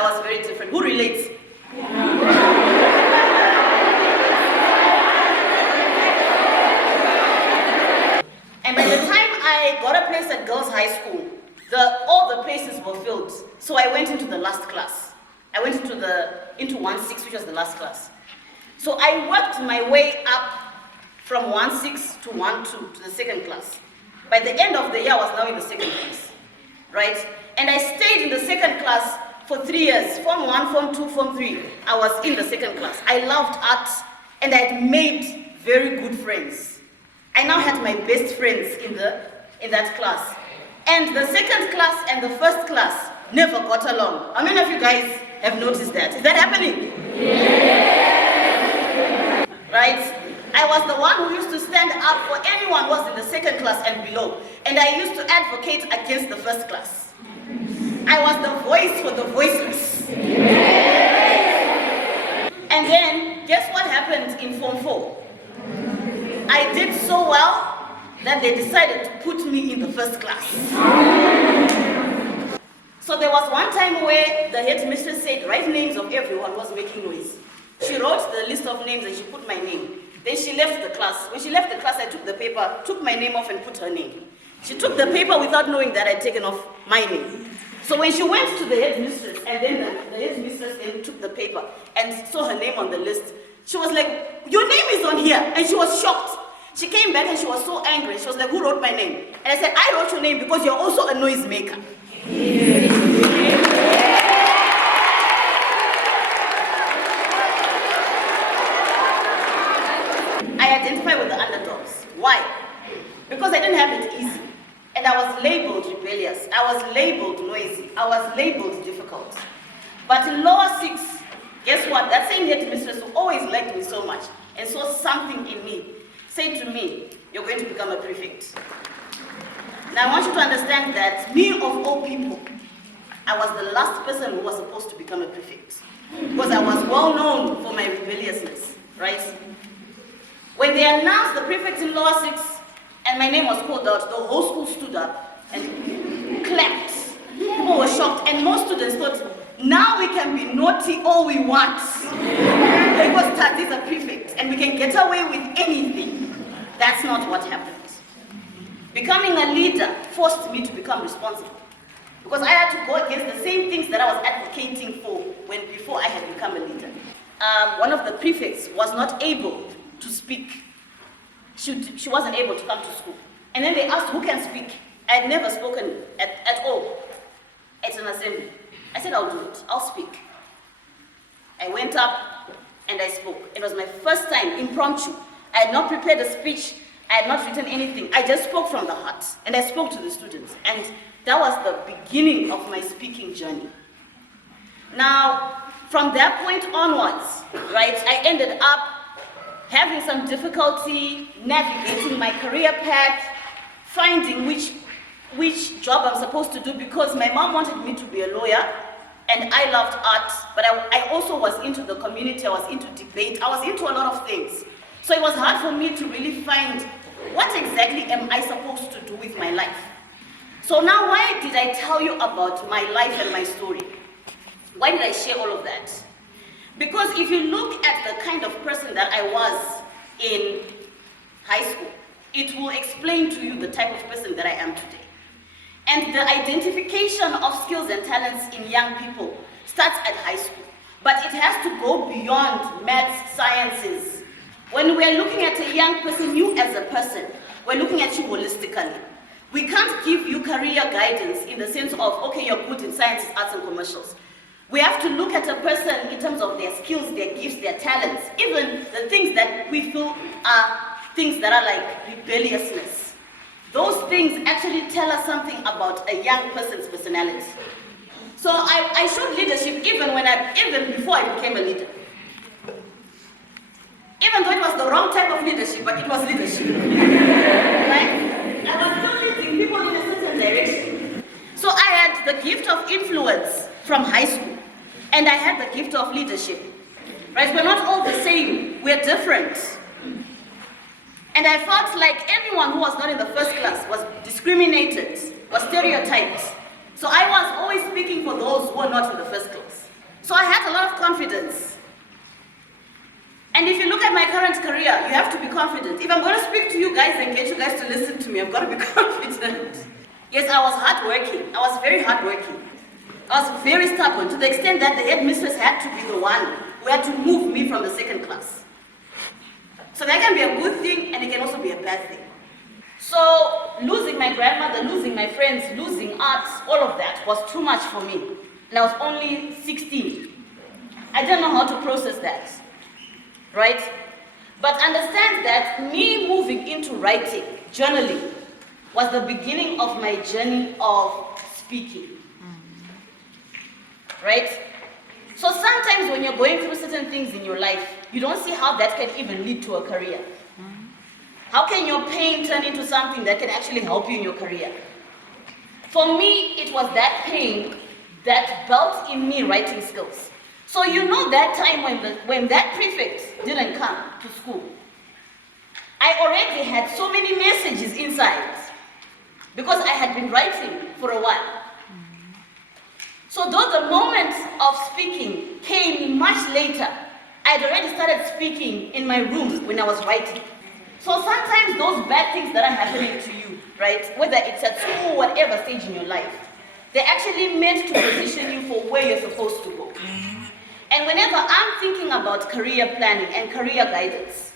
I was very different. Who relates? And by the time I got a place at girls' high school, all the places were filled. So I went into the last class. I went into 1-6, which was the last class. So I worked my way up from 1-6 to 1-2 to the second class. By the end of the year, I was now in the second class, right? And I stayed in the second class for 3 years. Form 1, Form 2, Form 3. I was in the second class. I loved art, and I had made very good friends. I now had my best friends in that class. And the second class and the first class never got along. How many of you guys have noticed that? Is that happening? Yeah. Right? I was the one who used to stand up for anyone who was in the second class and below. And I used to advocate against the first class. I was the voice for the voiceless. And then, guess what happened in Form 4? I did so well that they decided to put me in the first class. So there was one time where the headmistress said, write names of everyone who was making noise. She wrote the list of names and she put my name. Then she left the class. When she left the class, I took the paper, took my name off and put her name. She took the paper without knowing that I'd taken off my name. So when she went to the headmistress, and then the headmistress then took the paper and saw her name on the list, she was like, your name is on here. And she was shocked. She came back and she was so angry. She was like, who wrote my name? And I said, I wrote your name because you're also a noise maker. I identify with the underdogs. Why? Because I didn't have it easy. And I was labeled rebellious. I was labeled noisy. I was labeled difficult. But in lower 6, guess what? That same headmistress who always liked me so much and saw something in me said to me, you're going to become a prefect. Now I want you to understand that me of all people, I was the last person who was supposed to become a prefect. Because I was well known for my rebelliousness, right? When they announced the prefect in lower 6 and my name was called out, the whole school stood up and clapped. People were shocked and most students thought, now we can be naughty all we want. Because Tadzie is a prefect and we can get away with anything. That's not what happened. Becoming a leader forced me to become responsible. Because I had to go against the same things that I was advocating for before I had become a leader. One of the prefects was not able to speak. She wasn't able to come to school. And then they asked who can speak. I had never spoken at all at an assembly. I said, I'll do it. I'll speak. I went up and I spoke. It was my first time, impromptu. I had not prepared a speech. I had not written anything. I just spoke from the heart. And I spoke to the students. And that was the beginning of my speaking journey. Now, from that point onwards, right, I ended up having some difficulty navigating my career path, finding which job I'm supposed to do, because my mom wanted me to be a lawyer and I loved art, but I also was into the community, I was into debate, I was into a lot of things. So it was hard for me to really find what exactly am I supposed to do with my life. So now why did I tell you about my life and my story? Why did I share all of that? Because if you look at the kind of person that I was in high school, it will explain to you the type of person that I am today. And the identification of skills and talents in young people starts at high school. But it has to go beyond maths, sciences. When we're looking at a young person, you as a person, we're looking at you holistically. We can't give you career guidance in the sense of, okay, you're good in sciences, arts, and commercials. We have to look at a person in terms of their skills, their gifts, their talents, even the things that we feel are things that are like rebelliousness. Those things actually tell us something about a young person's personality. So I showed leadership even before I became a leader. Even though it was the wrong type of leadership, but it was leadership. Right? I was still leading people in a certain direction. So I had the gift of influence from high school, and I had the gift of leadership. Right? We're not all the same, we're different. And I felt like anyone who was not in the first class was discriminated, was stereotyped. So I was always speaking for those who were not in the first class. So I had a lot of confidence. And if you look at my current career, you have to be confident. If I'm going to speak to you guys and get you guys to listen to me, I've got to be confident. Yes, I was hardworking. I was very hardworking. I was very stubborn to the extent that the headmistress had to be the one who had to move me from the second class. So that can be a good thing and it can also be a bad thing. So losing my grandmother, losing my friends, losing arts, all of that was too much for me. And I was only 16. I didn't know how to process that, right? But understand that me moving into writing, journaling, was the beginning of my journey of speaking, right? So sometimes when you're going through certain things in your life, you don't see how that can even lead to a career. How can your pain turn into something that can actually help you in your career? For me, it was that pain that built in me writing skills. So you know that time when that prefect didn't come to school, I already had so many messages inside because I had been writing for a while. So though the moment of speaking came much later, I had already started speaking in my room when I was writing. So sometimes those bad things that are happening to you, right, whether it's at school, whatever stage in your life, they're actually meant to position you for where you're supposed to go. And whenever I'm thinking about career planning and career guidance,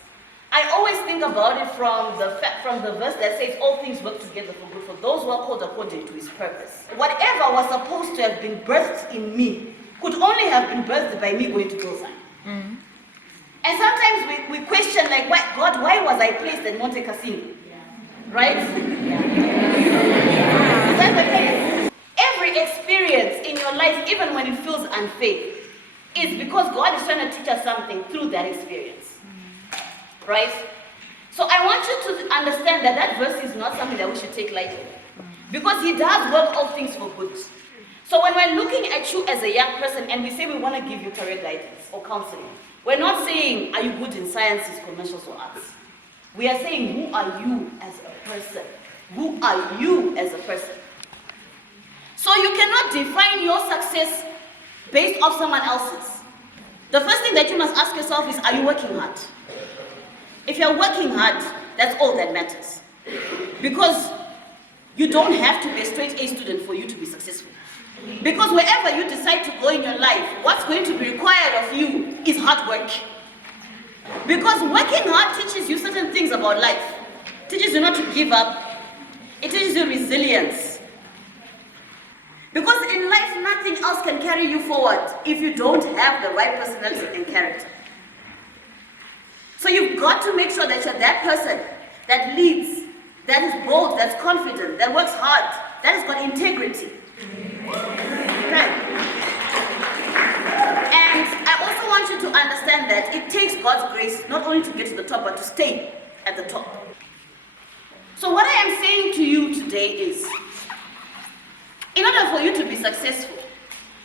I always think about it from the verse that says all things work together for good for those who are called according to his purpose. Whatever was supposed to have been birthed in me could only have been birthed by me going to Gilsan. And sometimes we question, like, God, why was I placed at Monte Cassino? Right? Is that the case? Every experience in your life, even when it feels unfair, is because God is trying to teach us something through that experience. Right? So I want you to understand that that verse is not something that we should take lightly. Because he does work all things for good. So when we're looking at you as a young person and we say we want to give you career guidance or counseling, we're not saying, are you good in sciences, commercials, or arts? We are saying, who are you as a person? Who are you as a person? So you cannot define your success based off someone else's. The first thing that you must ask yourself is, are you working hard? If you're working hard, that's all that matters. Because you don't have to be a straight A student for you to be successful. Because wherever you decide to go in your life, what's going to be required of you is hard work. Because working hard teaches you certain things about life. It teaches you not to give up. It teaches you resilience. Because in life, nothing else can carry you forward if you don't have the right personality and character. So you've got to make sure that you're that person that leads, that is bold, that's confident, that works hard, that has got integrity. Okay. And I also want you to understand that it takes God's grace not only to get to the top, but to stay at the top. So what I am saying to you today is, in order for you to be successful,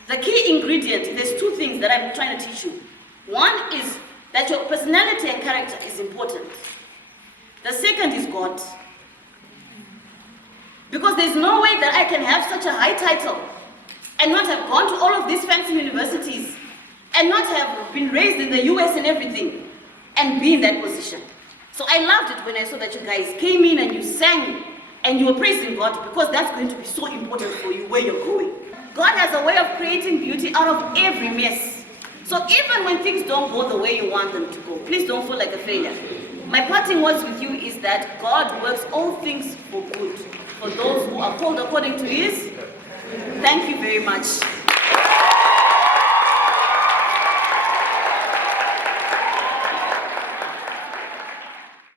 the key ingredient, there's two things that I'm trying to teach you. One is that your personality and character is important. The second is God. Because there's no way that I can have such a high title and not have gone to all of these fancy universities and not have been raised in the US and everything and be in that position. So I loved it when I saw that you guys came in and you sang and you were praising God, because that's going to be so important for you where you're going. God has a way of creating beauty out of every mess. So even when things don't go the way you want them to go, please don't feel like a failure. My parting words with you is that God works all things for good for those who are called according to his. Thank you very much.